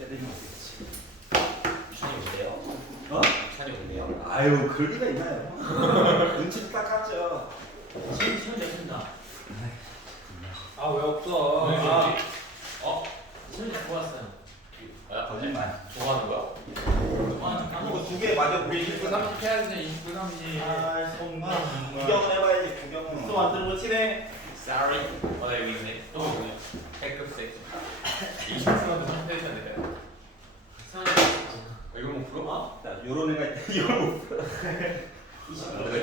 애들이 어떻겠지? 유찬이 온대요? 어? 유찬이 온대요? 아유 그럴 리가 있나요? 눈치 딱 갔죠. 시험 잘 친다. 아 왜 없어? 왜 아, 그러지? 시험 잘 보고 왔어요. 거짓말. 좋아하는 거야? 좋아하는 거 이거 두 개 맞아 우리 29, 30 해야지. 29, 30. 아 손만 구경을 해봐야지 구경은. 또 만드는 거 치네. Sorry. 나 여기 있네. 또 있네. 백급색. 20%만 더 선택해야 돼요. 이거 못 풀어? 자 요런 애가 있다. 이거 못 풀어.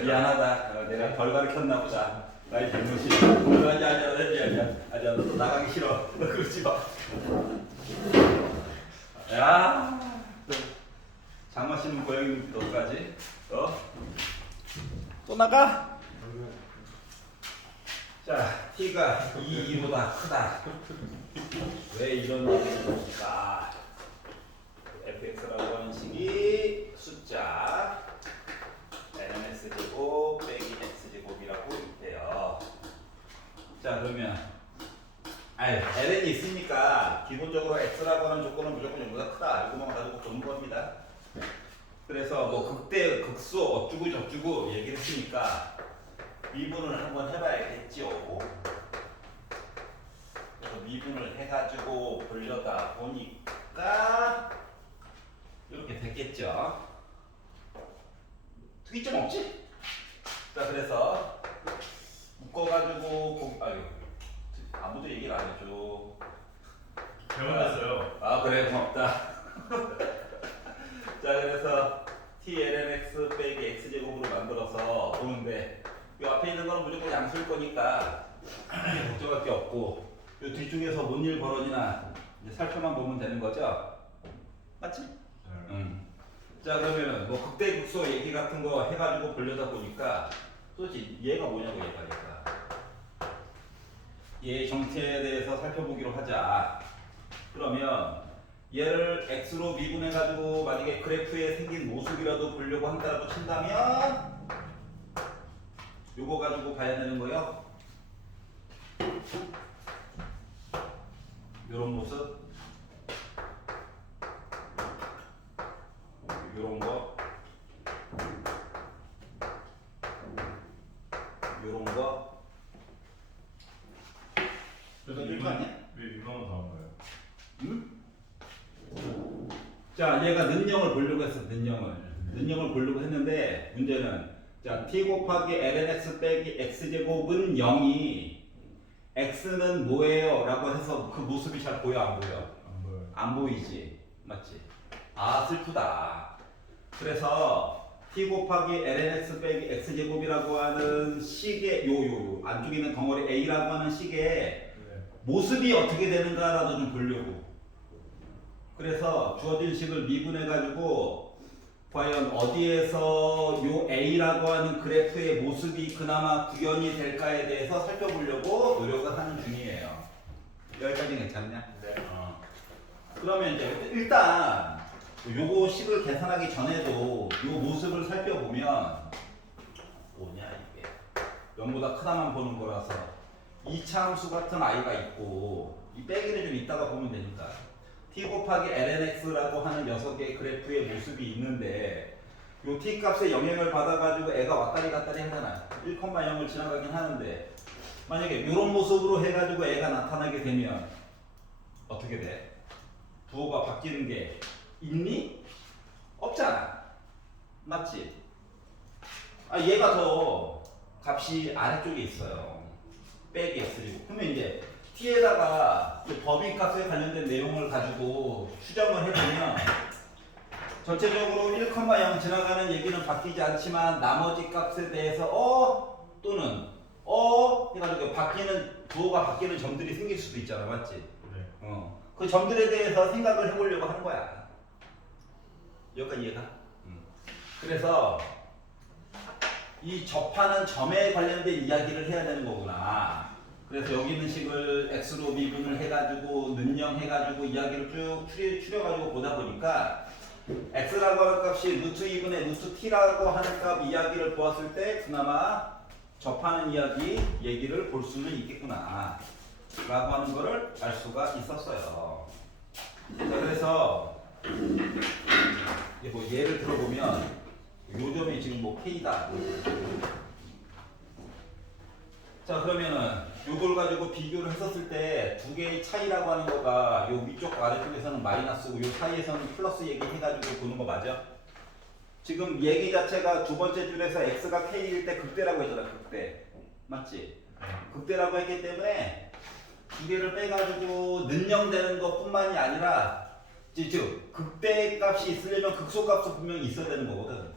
미안하다. 내가 덜 가르쳤나 보다. 나의 잘못이. 아니야. 너도 나가기 싫어. 너 그러지 마. 야. 장마 씨는 고양이 너까지. 또 나가? 자, t가 2보다 크다. 왜 이런 얘기를 합니까? fx라고 하는 식이 숫자 lnx제곱 빼기 x제곱이라고 있대요. 자, 그러면 ln이 있으니까 기본적으로 x라고 하는 조건은 무조건 0보다 크다. 이거만 가지고 보는 겁니다. 그래서 뭐 극대, 극수 어쩌고 저쩌고 얘기를 했으니까 미분을 한번 해봐야겠죠. 그래서 미분을 해가지고 보려다 보니까 이렇게 됐겠죠. 특이점 없지? 자, 그래서 묶어가지고 아무도 얘기를 안 해줘. 잘못했어요. 아 그래 고맙다. 자, 그래서 t lnx 빼기 x제곱으로 만들어서 보는데 이 앞에 있는 거는 무조건 양수일 거니까 걱정할 게 없고 이 뒤쪽에서 뭔 일 벌어지나 이제 살펴만 보면 되는 거죠? 맞지? 응. 자, 그러면은 뭐 극대극소 얘기 같은 거 해가지고 보려다 보니까 도대체 얘가 뭐냐고 얘가 얘의 정체에 대해서 살펴보기로 하자. 그러면 얘를 x로 미분해가지고 만약에 그래프에 생긴 모습이라도 보려고 한다고 친다면 요거 가지고 봐야 되는 거요. 요런 모습, 요런 거, 요런 거. 그래서 이거 아니야? 왜 이거만 나온 거예요? 응? 자, 얘가 는영을 보려고 했어. 는영을 보려고 했는데 문제는 자, t 곱하기 lnx 빼기 x제곱은 0이 x는 뭐예요? 라고 해서 그 모습이 잘 보여 안 보여? 안 보여요. 안 보이지? 맞지? 아, 슬프다. 그래서 t 곱하기 lnx 빼기 x제곱이라고 하는 식의 요 안쪽에 있는 덩어리 a라고 하는 식의 네. 모습이 어떻게 되는가라도 좀 보려고. 그래서 주어진 식을 미분해가지고 과연 어디에서 요 A라고 하는 그래프의 모습이 그나마 구현이 될까에 대해서 살펴보려고 노력을 하는 중이에요. 여기까지 괜찮냐? 네. 그러면 이제 일단 요거 식을 계산하기 전에도 요 모습을 살펴보면 뭐냐 이게 0보다 크다만 보는 거라서 이차함수 같은 아이가 있고 이 빼기는 좀 이따가 보면 되니까 t 곱하기 lnx라고 하는 녀석의 그래프의 모습이 있는데 요 t 값에 영향을 받아가지고 애가 왔다리 갔다리 하잖아. 1,0을 지나가긴 하는데 만약에 이런 모습으로 해가지고 애가 나타나게 되면 어떻게 돼? 부호가 바뀌는 게 있니? 없잖아. 맞지? 아, 얘가 더 값이 아래쪽에 있어요. 빼기 x제곱. 그러면 이제 t에다가 그 범위값에 관련된 내용을 가지고 추정을 해보면 전체적으로 1,0 지나가는 얘기는 바뀌지 않지만 나머지 값에 대해서 또는 해가지고 바뀌는 부호가 바뀌는 점들이 생길 수도 있잖아. 맞지? 네. 그 점들에 대해서 생각을 해보려고 하는 거야. 여기까지 이해가? 그래서 이 접하는 점에 관련된 이야기를 해야 되는 거구나. 그래서 여기 있는 식을 x로 미분을 해가지고 는영 해가지고 이야기를 쭉 추려가지고 보다 보니까 x라고 하는 값이 루트 2분의 루트 t라고 하는 값 이야기를 보았을 때 그나마 접하는 얘기를 볼 수는 있겠구나 라고 하는 거를 알 수가 있었어요. 자, 그래서 이게 뭐 예를 들어보면 요 점이 지금 뭐 K다. 자, 그러면은 요걸 가지고 비교를 했었을 때 두 개의 차이라고 하는 거가 요 위쪽 아래쪽에서는 마이너스고 요 사이에서는 플러스 얘기 해가지고 보는 거 맞아? 지금 얘기 자체가 두 번째 줄에서 x가 k일 때 극대라고 했잖아. 극대 맞지? 극대라고 했기 때문에 두 개를 빼가지고 는영되는 것뿐만이 아니라 즉 극대 값이 있으려면 극소값도 분명히 있어야 되는 거거든.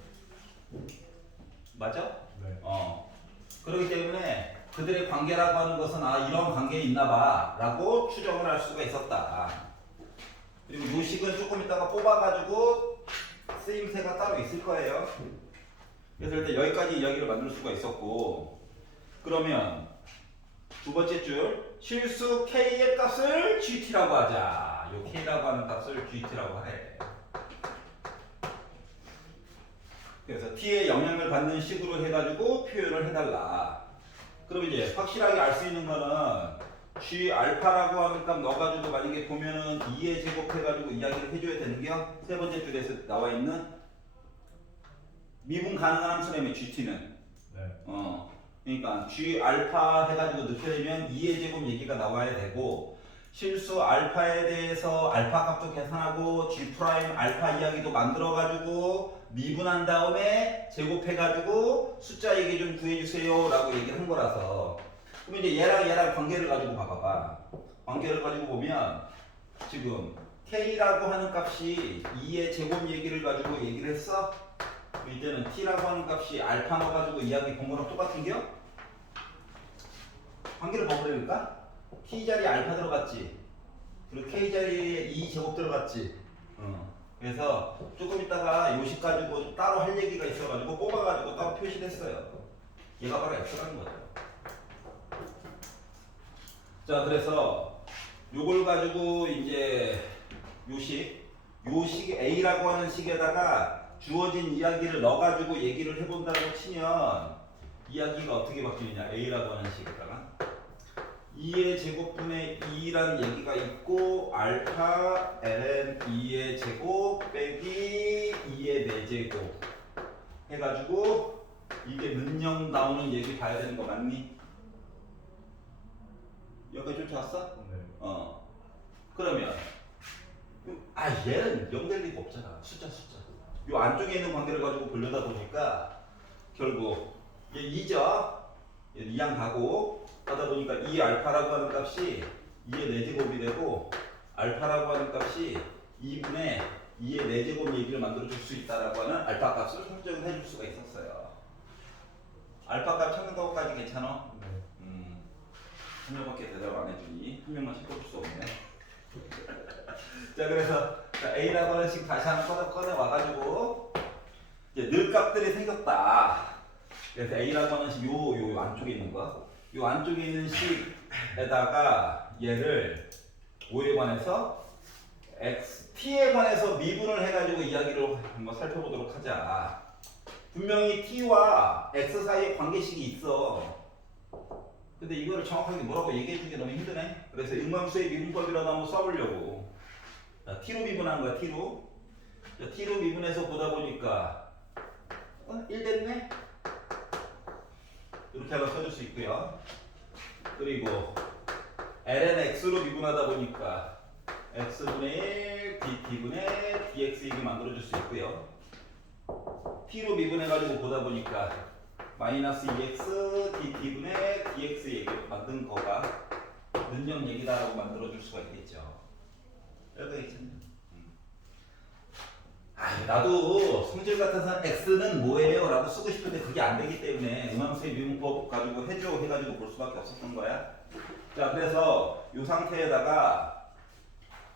맞아? 네. 그렇기 때문에 그들의 관계라고 하는 것은 아 이런 관계에 있나봐 라고 추정을 할 수가 있었다. 그리고 요 식은 조금 이따가 뽑아가지고 쓰임새가 따로 있을 거예요. 그래서 일단 여기까지 이야기를 만들 수가 있었고, 그러면 두 번째 줄 실수 k의 값을 gt라고 하자. 요 k라고 하는 값을 gt라고 하래. 그래서 t의 영향을 받는 식으로 해가지고 표현을 해달라. 그럼 이제 확실하게 알 수 있는 거는 g 알파라고 하는 값 넣어가지고 만약에 보면은 2의 제곱 해가지고 이야기를 해줘야 되는 게요. 세 번째 줄에서 나와 있는 미분 가능한 함수라며 gt는. 네. 그러니까 g 알파 해가지고 넣게 되면 2의 제곱 얘기가 나와야 되고 실수 알파에 대해서 알파 값도 계산하고 g 프라임 알파 이야기도 만들어가지고 미분한 다음에 제곱해가지고 숫자 얘기 좀 구해주세요 라고 얘기를 한 거라서 그럼 이제 얘랑 관계를 가지고 봐봐봐. 관계를 가지고 보면 지금 k라고 하는 값이 2의 제곱 얘기를 가지고 얘기를 했어. 이때는 t라고 하는 값이 알파 넣어가지고 이야기 본 거랑 똑같은겨? 관계를 봐버릴까? t 자리에 알파 들어갔지. 그리고 k 자리에 2제곱 들어갔지. 그래서 조금 있다가 요식 가지고 따로 할 얘기가 있어가지고 뽑아가지고 따로 표시를 했어요. 얘가 바로 x라는 거죠. 자, 그래서 요걸 가지고 이제 요식 A라고 하는 식에다가 주어진 이야기를 넣어가지고 얘기를 해본다고 치면 이야기가 어떻게 바뀌느냐. A라고 하는 식에다가 2의 제곱분의 2라는 얘기가 있고 알파 ln 2의 제곱 빼기 2의 4제곱 해가지고 이게 는영 나오는 얘기 봐야 되는 거 맞니? 여기까지 쫓아왔어? 네. 그러면 얘는 0 될 리가 없잖아. 숫자 요 안쪽에 있는 관계를 가지고 보려다 보니까 결국 얘 2죠? 얘 2양 가고 하다 보니까 2 알파라고 하는 값이 2의 4제곱이 되고 알파라고 하는 값이 2분의 2의 4제곱 얘기를 만들어 줄 수 있다라고 하는 알파 값을 설정을 해줄 수가 있었어요. 알파 값 찾는 것까지 괜찮아? 네. 한 명밖에 대답 안 해주니 한 명만 시켜줄 수 없네. 자, 그래서 A라고 하는 식 다시 하나 꺼내 와가지고 이제 늘 값들이 생겼다. 그래서 A라고 하는 식 요 안쪽에 있는 거, 요 안쪽에 있는 식에다가 얘를 5에 관해서 T에 관해서 미분을 해가지고 이야기를 한번 살펴보도록 하자. 분명히 T와 X 사이에 관계식이 있어. 근데 이거를 정확하게 뭐라고 얘기해주는 게 너무 힘드네. 그래서 음함수의 미분법이라도 한번 써보려고. 자, T로 미분한 거야, T로. 자, T로 미분해서 보다 보니까 1 됐네? 이렇게 하나 써줄 수 있고요. 그리고 ln x로 미분하다 보니까 x분의 1 dt분의 dx 이렇게 만들어줄 수 있고요. t로 미분해가지고 보다 보니까 마이너스 2x dt분의 dx 얘기 만든 거가 능력 얘기다라고 만들어줄 수가 있겠죠. 여기가 있잖아요. 나도 성질 같아서 x는 뭐예요? 라고 쓰고 싶은데 그게 안 되기 때문에 음함수의 미분법 가지고 해줘 해가지고 볼 수밖에 없었던 거야. 자, 그래서 이 상태에다가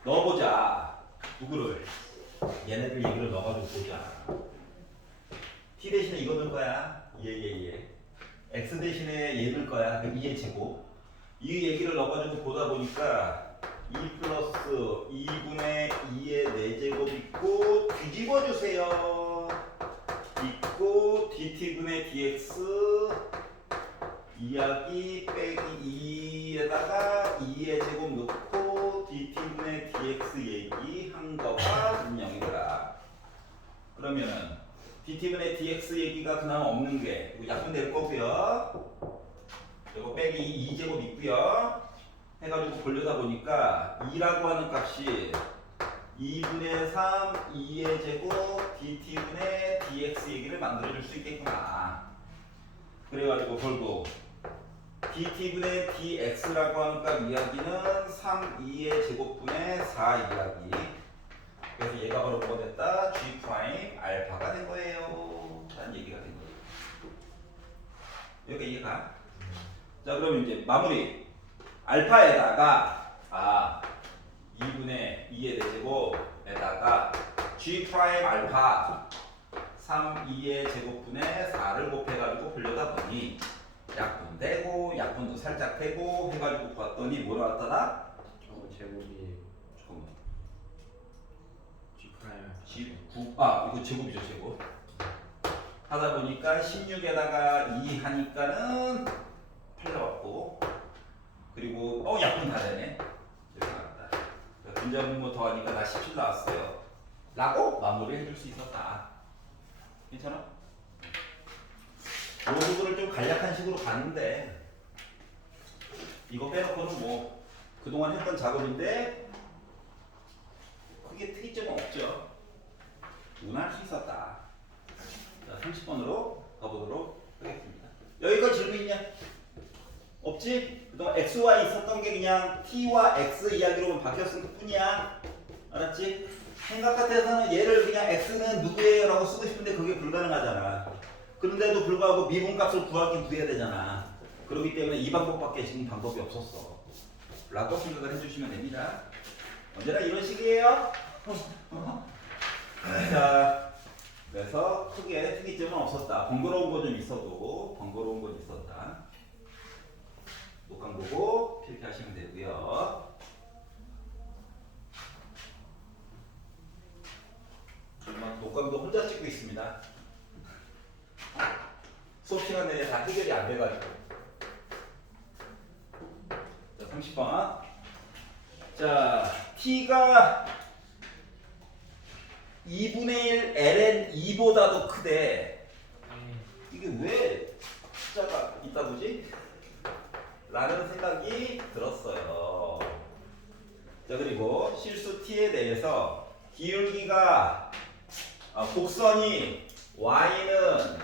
넣어보자. 누구를? 얘네들 얘기를 넣어가지고 보자. t 대신에 이거 넣을 거야. 얘. x 대신에 얘 넣을 거야. 2의 제곱. 이 얘기를 넣어가지고 보다 보니까 2 플러스 2분의 2의 4제곱 있고 뒤집어 주세요. 있고 dt분의 dx 이야기 빼기 2에다가 2의 제곱 넣고 dt분의 dx 얘기 dt분의 dx 얘기가 그나마 없는 게 이거 약분될 거고요. 이거 빼기 2제곱 있고요. 해가지고 보려다 보니까 2라고 하는 값이 2분의 3, 2의 제곱, dt분의 dx 얘기를 만들어줄 수 있겠구나. 그래가지고 결국 dt분의 dx라고 하는 값 이야기는 3, 2의 제곱분의 4 이야기. 그래서 얘가 바로 뭐가 됐다? g 프라임 알파가 된 거예요. 라는 얘기가 된 거예요. 여기 이해가? 자, 그러면 이제 마무리. 알파에다가 2분의 2의 제곱에다가 g 프라임 알파 3, 2의 제곱분의 4를 곱해가지고 보려다 보니 약분되고 약분도 살짝 되고 해가지고 봤더니 뭐라 왔더라? 제곱이 잠깐만. G 프라임 이거 제곱이죠, 제곱. 하다 보니까 16에다가 2 하니까는 8 나왔고, 그리고 약분 다 되네. 이렇게 나왔다. 분자분모 더하니까 나 17 나왔어요. 라고 마무리 해줄 수 있었다. 괜찮아? 요 부분을 좀 간략한 식으로 봤는데, 이거 빼놓고는 뭐 그동안 했던 작업인데 크게 특이점은 없죠. 운할 수 있었다. 자, 30번으로 가보도록 하겠습니다. 여기까지 질문 있냐? 없지? 그동안 x, y 있었던 게 그냥 t와 x 이야기로 바뀌었을 뿐이야. 알았지? 생각 같아서는 얘를 그냥 x는 누구예요? 라고 쓰고 싶은데 그게 불가능하잖아. 그런데도 불구하고 미분값을 구하긴 구해야 되잖아. 그렇기 때문에 이 방법밖에 지금 방법이 없었어. 라고 생각을 해주시면 됩니다. 언제나 이런 식이에요. 자, 그래서 크게 특이점은 없었다. 번거로운 거 좀 있어도 번거로운 건 있었다. 녹감 보고 필기하시면 되고요. 지금 녹감도 혼자 찍고 있습니다. 수업 시간 내에 다 해결이 안 돼가지고. 자, 30번. 자, t가 2분의 1 ln 2보다도 크대. 이게 왜 숫자가 있다 보지? 라는 생각이 들었어요. 자, 그리고 실수 t에 대해서 기울기가 곡선이 y는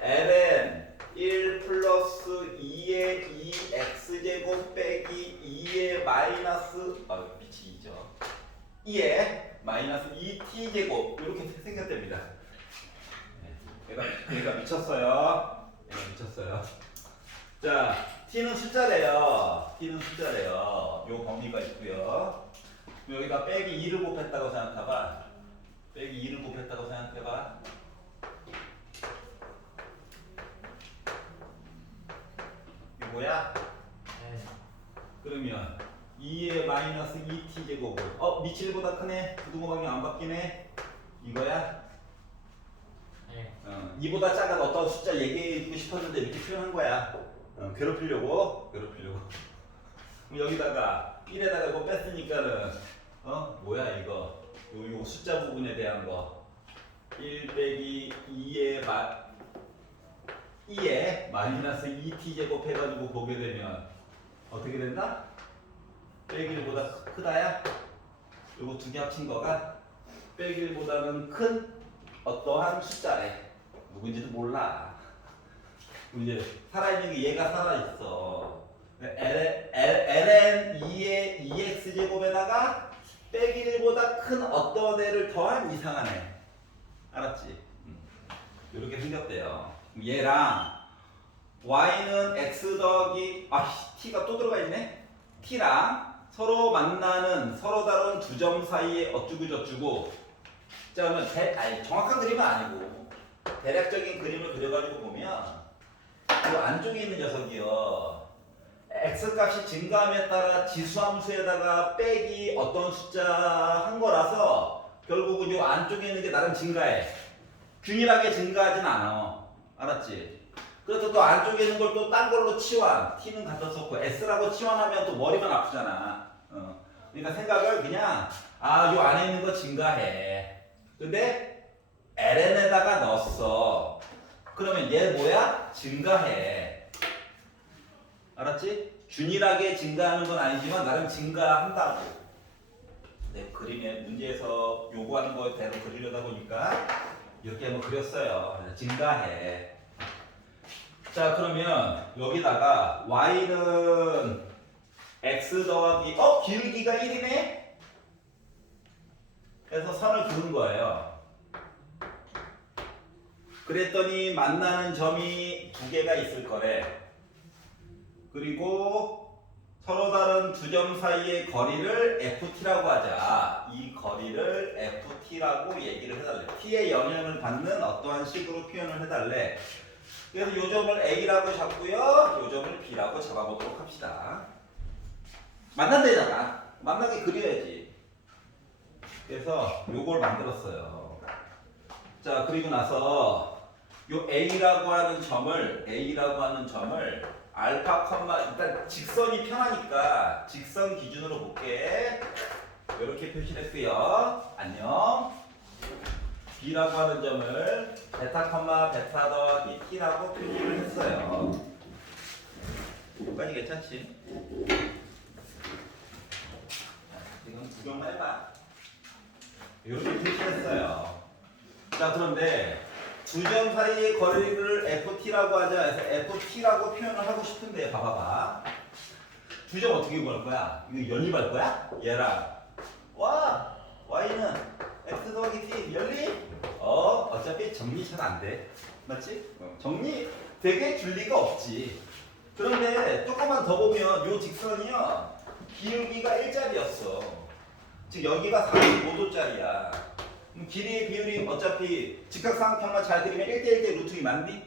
ln 1 플러스 2의 2x제곱 빼기 2의 마이너스 미치 2죠. 2의 마이너스 2t제곱 이렇게 생겼답니다. 얘가 미쳤어요. 얘가 미쳤어요. 자, t는 숫자래요. t는 숫자래요. 요 범위가 있고요. 여기다 빼기 2를 곱했다고 생각해봐. 빼기 2를 곱했다고 생각해봐. 이거 뭐야? 그러면 2의 마이너스 2t 제곱을 미칠보다 크네. 부등호방이 안 바뀌네. 이거야? 2보다 작은 어떤 숫자 얘기해주고 싶었는데 이렇게 표현한 거야. 괴롭히려고. 그럼 여기다가 1에다가 이거 뺐으니까는 뭐야 이거? 요 숫자 부분에 대한 거. 1 빼기 2의 마이너스 2t 제곱 해가지고 보게 되면 어떻게 된다? 빼기 1보다 크다야? 요거 두 개 합친 거가 빼기 1보다는 큰 어떠한 숫자래. 누군지도 몰라. 이제 살아있는 게 얘가 살아있어. ln 2의 2x제곱에다가 빼기 1보다 큰 어떤 애를 더한 이상한 애. 알았지? 이렇게 생겼대요. 얘랑 y는 x 더하기 t가 또 들어가 있네. t랑 서로 만나는 서로 다른 두 점 사이에 어쩌고저쩌고. 자, 그러면 정확한 그림은 아니고 대략적인 그림을 그려가지고 보면 이 안쪽에 있는 녀석이요. x 값이 증가함에 따라 지수함수에다가 빼기 어떤 숫자 한 거라서 결국은 이 안쪽에 있는 게 나름 증가해. 균일하게 증가하진 않아. 알았지? 그래서 또 안쪽에 있는 걸 또 딴 걸로 치환. t는 갖다 썼고 s라고 치환하면 또 머리만 아프잖아. 그러니까 생각을 그냥 요 안에 있는 거 증가해. 근데 ln에다가 넣었어. 그러면 얘 뭐야? 증가해. 알았지? 균일하게 증가하는 건 아니지만 나름 증가한다고. 네, 그림에 문제에서 요구하는 거대로 그리려다 보니까 이렇게 한번 그렸어요. 증가해. 자, 그러면 여기다가 y는 x 더하기 길기가 1이네? 그래서 선을 그은 거예요. 그랬더니 만나는 점이 두 개가 있을 거래. 그리고 서로 다른 두 점 사이의 거리를 ft라고 하자. 이 거리를 ft라고 얘기를 해달래. t의 영향을 받는 어떠한 식으로 표현을 해달래. 그래서 이 점을 a라고 잡고요. 이 점을 b라고 잡아보도록 합시다. 만난대잖아. 만나게 그려야지. 그래서 요걸 만들었어요. 자, 그리고 나서 요 a라고 하는 점을 알파 컴마 일단 직선이 편하니까 직선 기준으로 볼게. 이렇게 표시했고요. 안녕. b라고 하는 점을 베타 컴마 베타 더하기 t라고 표시를 했어요. 여기까지 괜찮지? 지금 구경만 해봐. 이렇게 표시했어요. 자, 그런데 두 점 사이의 거리를 ft라고 하자 해서 ft라고 표현을 하고 싶은데 봐봐봐. 두 점 어떻게 구할 거야? 이거 연립할 거야? 얘랑 와 y는 x 더하기 t 연립? 어차피 정리 잘 안 돼. 맞지? 정리 되게 줄 리가 없지. 그런데 조금만 더 보면 요 직선이요 기울기가 1짜리였어. 즉 여기가 45도짜리야. 길이의 비율이 어차피 직각삼각형만 잘 그리면 1대1대 루트 2 맞니?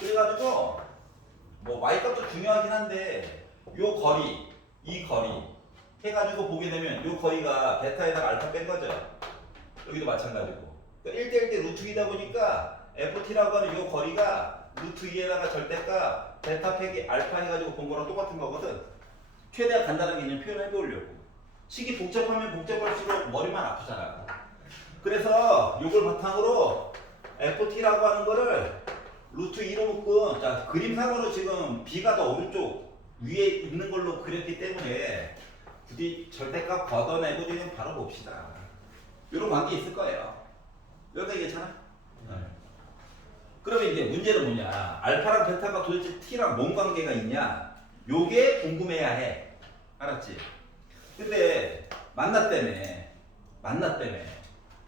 그래가지고 뭐 y값도 중요하긴 한데 요 거리, 이 거리 해가지고 보게 되면 요 거리가 베타에다가 알파 뺀 거죠. 여기도 마찬가지고. 그러니까 1대1대 루트 2다 보니까 ft라고 하는 요 거리가 루트 2에다가 절대값 베타 빼기 알파 해가지고 본 거랑 똑같은 거거든. 최대한 간단하게 그냥 표현해 보려고. 식이 복잡하면 복잡할수록 머리만 아프잖아. 그래서 이걸 바탕으로 ft라고 하는 거를 루트 2로 묶은, 자, 그림상으로 지금 b가 더 오른쪽 위에 있는 걸로 그렸기 때문에 부디 절대값 걷어내고 그냥 바로 봅시다. 이런 관계 있을 거예요. 여기까지 괜찮아? 그러면 이제 문제는 뭐냐? 알파랑 베타가 도대체 t랑 뭔 관계가 있냐? 요게 궁금해야 해. 알았지? 근데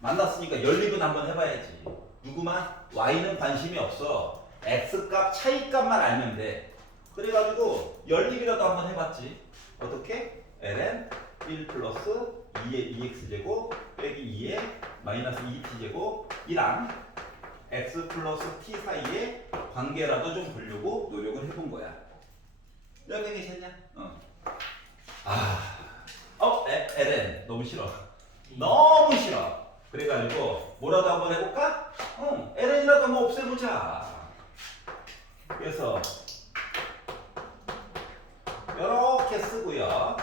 만났으니까 연립은 한번 해봐야지. 누구만? y는 관심이 없어. x값 차이값만 알면 돼. 그래가지고 연립이라도 한번 해봤지. 어떻게? ln 1 플러스 2의 2x제곱 빼기 2의 마이너스 2t제곱 이랑 x 플러스 t 사이의 관계라도 좀 보려고 노력을 해본 거야. 여기 괜찮냐? ln 너무 싫어. 너무 싫어. 그래가지고 뭐라도 한번 해볼까? ln이라도 한번 없애보자. 그래서 이렇게 쓰고요.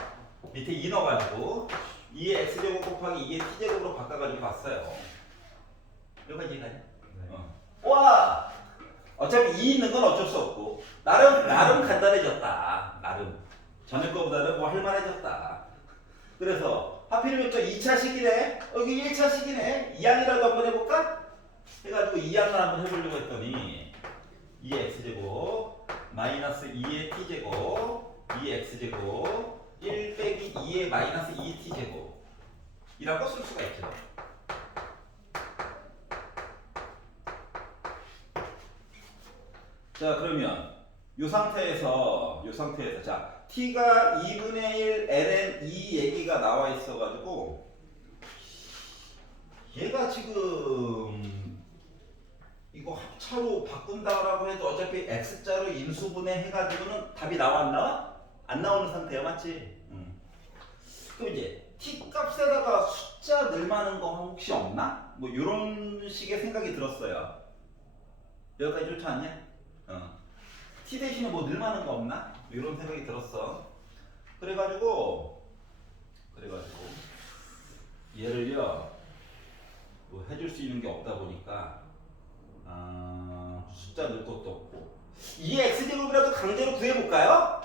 밑에 2 넣어가지고 2의 x제곱 곱하기 2의 t제곱으로 바꿔가지고 봤어요. 여기까지 이해가냐? 네. 와! 어차피 2 있는 건 어쩔 수 없고 나름 간단해졌다. 나름 전에 거보다는 뭐 할만해졌다. 그래서 하필이면 또 2차식이네. 여기 1차식이네. 2항이라도 한번 해볼까? 해가지고 2항을 한번 해보려고 했더니 2의 x제곱 마이너스 2의 t제곱 2의 x제곱 1 빼기 2의 마이너스 2의 t제곱 이라고 쓸 수가 있죠. 자, 그러면 이 상태에서 자, t가 2분의 1 ln 2 얘기가 나와 있어가지고 얘가 지금 이거 합차로 바꾼다라고 해도 어차피 x자로 인수분해 해가지고는 답이 나와 안 나와? 안 나오는 상태야, 맞지? 그럼 이제 t 값에다가 숫자 넣을만한 거 혹시 없나? 뭐 이런 식의 생각이 들었어요. 여기까지 좋지 않냐? t 대신에 뭐 넣을만한 거 없나? 이런 생각이 들었어. 그래가지고 얘를요 뭐 해줄 수 있는 게 없다 보니까 숫자 넣을 것도 없고 2의 x제곱이라도 강제로 구해볼까요?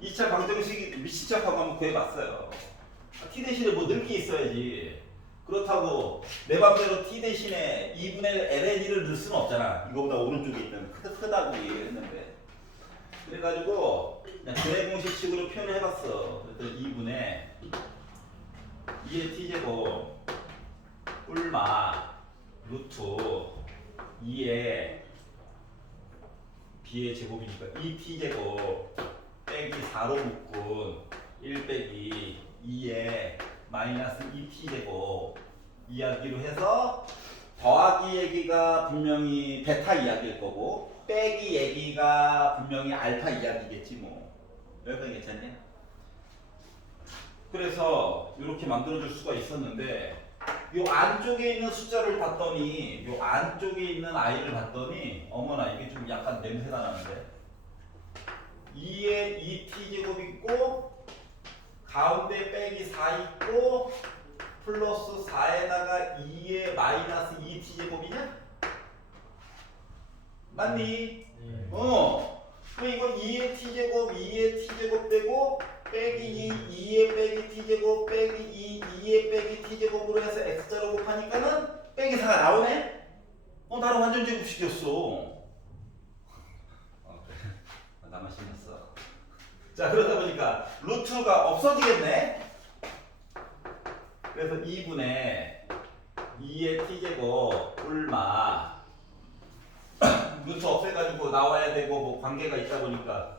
2차 방정식 미시작하고 한번 구해봤어요. t 대신에 뭐 넣을 게 있어야지. 그렇다고 내 맘대로 t 대신에 2분의 ln을 넣을 수는 없잖아. 이거보다 오른쪽에 있는 크다고 얘기를 했는데 그래가지고 그냥 드래 공식식으로 표현을 해봤어. 그랬더니 2분의 2의 t제곱 꿀마 루트 2의 b의 제곱이니까 2t제곱 빼기 4로 묶은 1 빼기 2의 마이너스 2t제곱 이야기로 해서 더하기 얘기가 분명히 베타 이야기일 거고 빼기 얘기가 분명히 알파 이야기겠지 뭐. 여기까지 괜찮냐? 그래서 이렇게 만들어줄 수가 있었는데 요 안쪽에 있는 숫자를 봤더니 요 안쪽에 있는 아이를 봤더니 어머나 이게 좀 약간 냄새가 나는데 2에 2t제곱 있고 가운데 빼기 4 있고 플러스 4에다가 2에 마이너스 2t제곱이냐? 맞니? 네. 그럼 이거 2의 t제곱 2의 t제곱 빼고 빼기 2의 빼기 t제곱 빼기 2의 빼기 t제곱으로 해서 x자로 곱하니까는 빼기 4가 나오네? 나는 완전 제곱식이었어. 나만 신났어. 자 그러다 보니까 루트가 없어지겠네. 그래서 2분의 2의 t제곱 꿀마 루트 없애가지고 나와야 되고 뭐 관계가 있다 보니까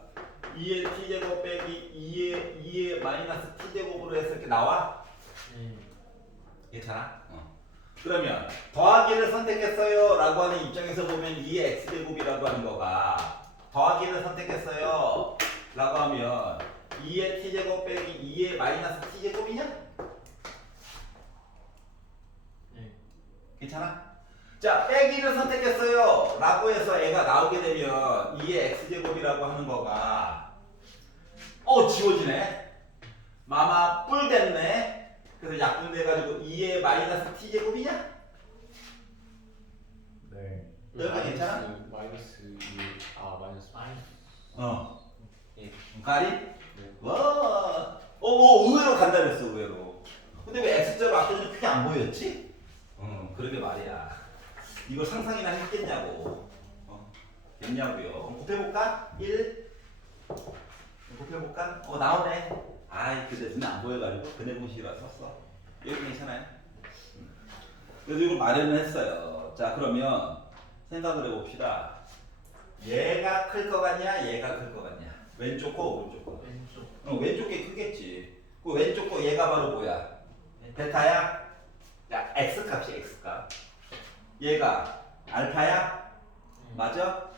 2의 t제곱 빼기 2의 마이너스 t제곱으로 해서 이렇게 나와? 괜찮아? 그러면 더하기를 선택했어요 라고 하는 입장에서 보면 2의 x제곱이라고 하는 거가 더하기를 선택했어요 라고 하면 2의 t제곱 빼기 2의 마이너스 t제곱이냐? 괜찮아? 자 빼기를 선택했어요 라고 해서 애가 나오게 되면 2의 x제곱이라고 하는 거가 지워지네. 마마 뿔 됐네. 그래서 약분돼가지고 2의 마이너스 t제곱이냐? 네. 여기가 괜찮아? 마이너스 마이너스. 예. 가리? 네. 와. 의외로 간단했어 의외로. 근데 왜 x자로 아까 전에 크게 안 보였지? 그러게 말이야. 이걸 상상이나 했겠냐고. 됐냐고요. 곱해볼까? 1 곱해볼까? 나오네. 근데 눈에 안 보여가지고 그네 공식이라 썼어. 여기 괜찮아요? 그래서 이걸 마련을 했어요. 자 그러면 생각을 해봅시다. 얘가 클 거 같냐? 얘가 클 거 같냐? 왼쪽 거 오른쪽 거? 왼쪽. 왼쪽 게 크겠지. 그 왼쪽 거 얘가 바로 뭐야? 베타야? 야 x 값이 x 값. 얘가 알파야? 맞아?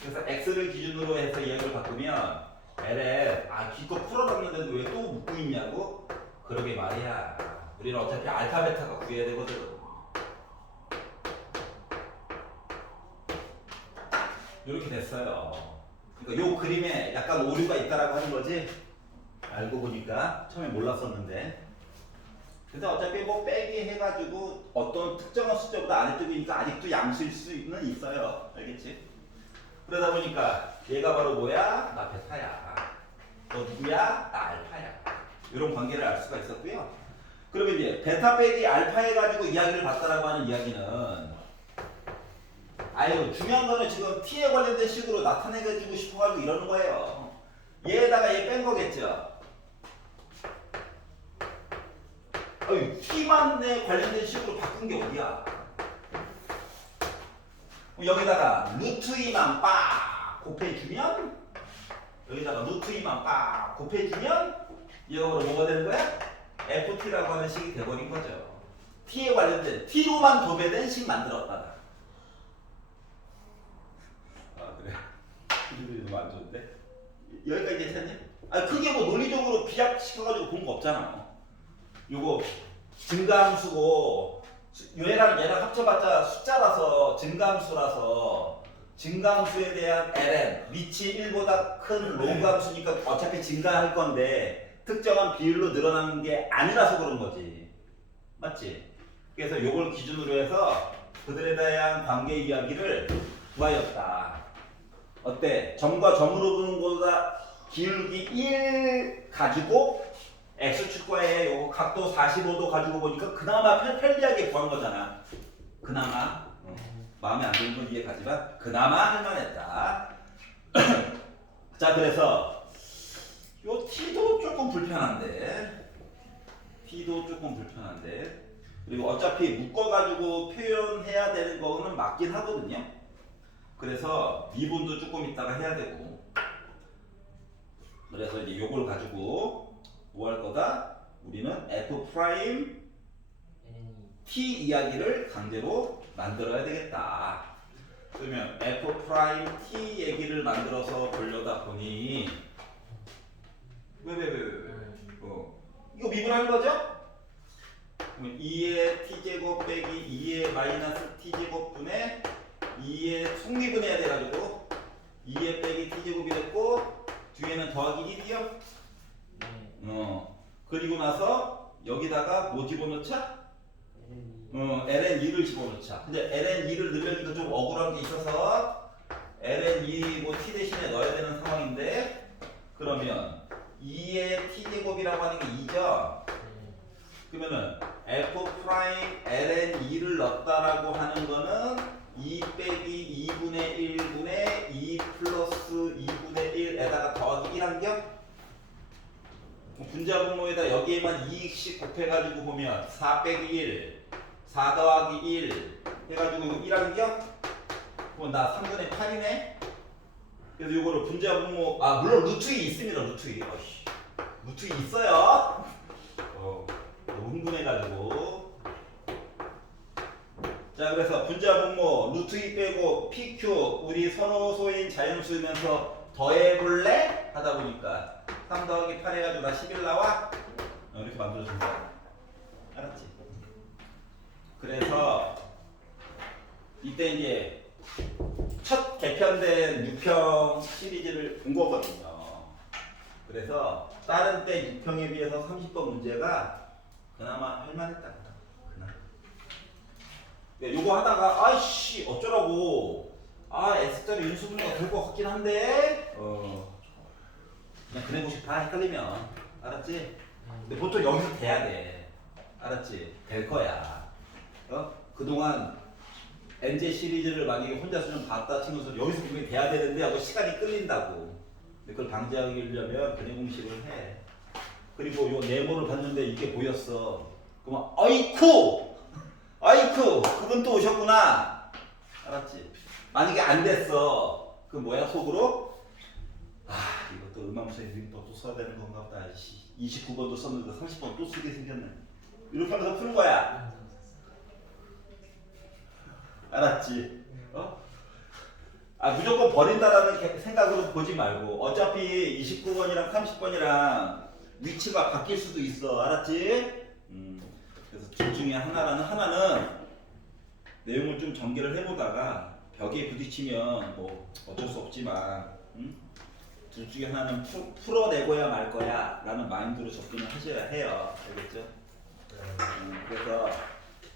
그래서 x를 기준으로 해서 얘를 바꾸면 l에 기껏 풀어봤는데도 왜 또 묻고 있냐고? 그러게 말이야. 우리는 어차피 알파 베타가 구해야 되거든. 이렇게 됐어요. 그러니까 요 그림에 약간 오류가 있다라고 하는 거지. 알고 보니까 처음에 몰랐었는데. 근데 어차피 뭐 빼기 해가지고 어떤 특정한 숫자보다 아래쪽이니까 아직도 양수일 수는 있어요. 알겠지? 그러다 보니까 얘가 바로 뭐야? 나 베타야. 너 누구야? 나 알파야. 이런 관계를 알 수가 있었고요. 그러면 이제 베타 빼기 알파 해가지고 이야기를 봤다라고 하는 이야기는 중요한 거는 지금 t에 관련된 식으로 나타내주고 싶어가지고 이러는 거예요. 얘에다가 얘 뺀 거겠죠? t만에 관련된 식으로 바꾼 게 어디야? 여기다가 루트 2만 빡 곱해주면 여기다가 루트 2만 빡 곱해주면 얘가 바로 뭐가 되는 거야? ft라고 하는 식이 돼버린 거죠. t에 관련된 t로만 도배된 식 만들었다. 그래. 이름이 너무 안 좋은데? 여기까지 괜찮니? 크게 뭐 논리적으로 비약시켜가지고 본 거 없잖아. 요거 증가함수고 얘랑 합쳐봤자 숫자라서 증가함수라서 증가함수에 대한 ln 밑이 1보다 큰 로그함수니까 어차피 증가할 건데 특정한 비율로 늘어나는 게 아니라서 그런 거지. 맞지? 그래서 요걸 기준으로 해서 그들에 대한 관계 이야기를 구하였다. 어때? 점과 점으로 보는 것보다 기울기 1 가지고 X축과에 요거 각도 45도 가지고 보니까 그나마 편리하게 구한 거잖아. 그나마 마음에 안 드는 건 이해가지만 그나마 할만했다. 자, 그래서 요 T도 조금 불편한데 그리고 어차피 묶어가지고 표현해야 되는 거는 맞긴 하거든요. 그래서 미분도 조금 있다가 해야 되고 그래서 이제 요걸 가지고 뭐 할 거다? 우리는 F 프라임 T 이야기를 강제로 만들어야 되겠다. 그러면 F 프라임 T 얘기를 만들어서 보려다 보니 왜? 이거 미분하는 거죠? 그러면 2의 t제곱 빼기 2의 마이너스 t제곱 분의 2의 속미분해야 돼가지고 2의 빼기 t제곱이 됐고 뒤에는 더하기 1이요? 그리고 나서 여기다가 뭐 집어넣자? ln2를 집어넣자. 근데 ln2를 넣으려니까 좀 억울한 게 있어서 ln2 뭐 t 대신에 넣어야 되는 상황인데 그러면 2의 t제곱이라고 하는 게 2죠? 그러면은 f 프라임 ln2를 넣었다라고 하는 거는 2 빼기 2분의 1분의 2 플러스 2분의 1에다가 더하기 1한겨? 분자분모에다 여기에만 2씩 곱해가지고 보면 4 빼기 1, 4 더하기 1 해가지고 이거 1한겨? 그럼 나 3분의 8이네? 그래서 이거를 분자분모, 물론 루트 2 있습니다. 루트 2. 루트 2 있어요. 너무 흥분해가지고. 자, 그래서 분자분모 루트 2 빼고 PQ 우리 선호소인 자연수면서 더해볼래? 하다 보니까 3 더하기 8 해가지고 나 11 나와? 이렇게 만들어준다. 알았지? 그래서 이때 이제 첫 개편된 유평 시리즈를 본 거거든요. 그래서 다른 때 유평에 비해서 30번 문제가 그나마 할만했다. 그나마. 요거 하다가 아이씨 어쩌라고 S자리 인수분해가 될 것 같긴 한데 그냥 그내고 싶다 헷갈리면 알았지? 근데 보통 여기서 돼야 돼. 알았지? 될 거야. 그동안 NJ 시리즈를 만약에 혼자서 좀 봤다 치면서 여기서 분명히 돼야 되는데 하고 시간이 끌린다고. 근데 그걸 방지하려면 근해 공식을 해. 그리고 요 네모를 봤는데 이게 보였어. 그러면 아이쿠 그분 또 오셨구나. 알았지? 만약에 안 됐어. 그 뭐야 속으로? 이것도 음함수에 또 써야 되는 건가 보다. 29번도 썼는데 30번 또 쓰게 생겼네. 이렇게 하면서 푸는 거야. 알았지? 무조건 버린다라는 생각으로 보지 말고 어차피 29번이랑 30번이랑 위치가 바뀔 수도 있어. 알았지? 그래서 둘 중에 하나는 내용을 좀 전개를 해보다가 벽에 부딪히면 뭐 어쩔 수 없지만 둘 중에 하나는 풀어내고야 말 거야 라는 마인드로 접근을 하셔야 해요. 알겠죠? 그래서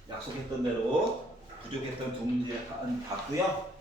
약속했던 대로 부족했던 두 문제 봤고요.